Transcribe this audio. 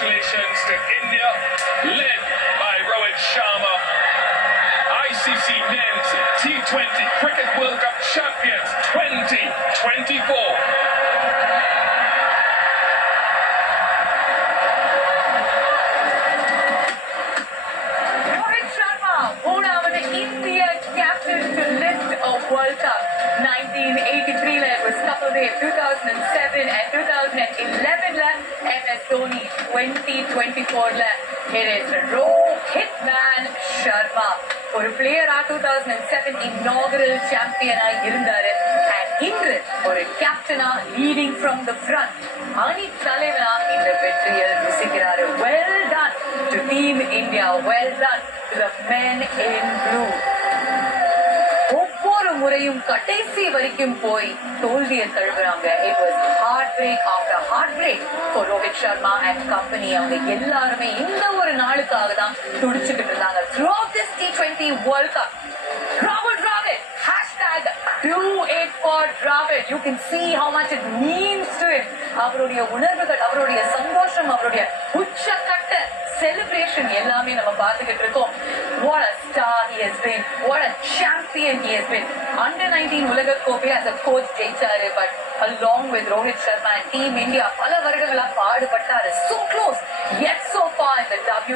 congratulations to India, led by Rohit Sharma, ICC Men's T20 Cricket World Cup champions 2024. Rohit Sharma, மூணாவது இந்திய captain to lift a World Cup. 1983 it was Kapildev, 2007 and 2011 MS Dhoni, 2024 it is Rohit Man Sharma. ஒரு பிளேயரா 2007 inaugural சாம்பியனா இருந்தாரு and இன்று ஒரு கேப்டனா leading from the front அணி தலைவனா இந்த வெற்றியில் ருசிக்கிறாரு. Well done to Team India, well done to the men in blue. ஒவ்வொரு முறையும் கடைசி வரைக்கும் போய் தோல்வியை தழுவுறாங்க. It was heartbreak after heartbreak for Rohit Sharma and company. அவங்க எல்லாருமே இந்த ஒரு நாளுக்காக தான் துடிச்சுக்கிட்டு இருந்தாங்க. Throughout this T20 World Cup, Rahul Dravid, hashtag do it for Dravid. You can see how much it means to him. அவருடைய உணர்வுகள், அவருடைய சந்தோஷம், அவருடைய உச்சக்கட்ட celebration எல்லாமே நம்ம பார்த்துக்கிட்டு இருக்கோம். What a star he has been, what a champion he has been. Under 19 உலக கோப்பை as a coach ஜெயிச்சாரு. But along with Rohit Sharma and Team India பல வருடங்களா பாடுபட்டாரு. So close yet so far in the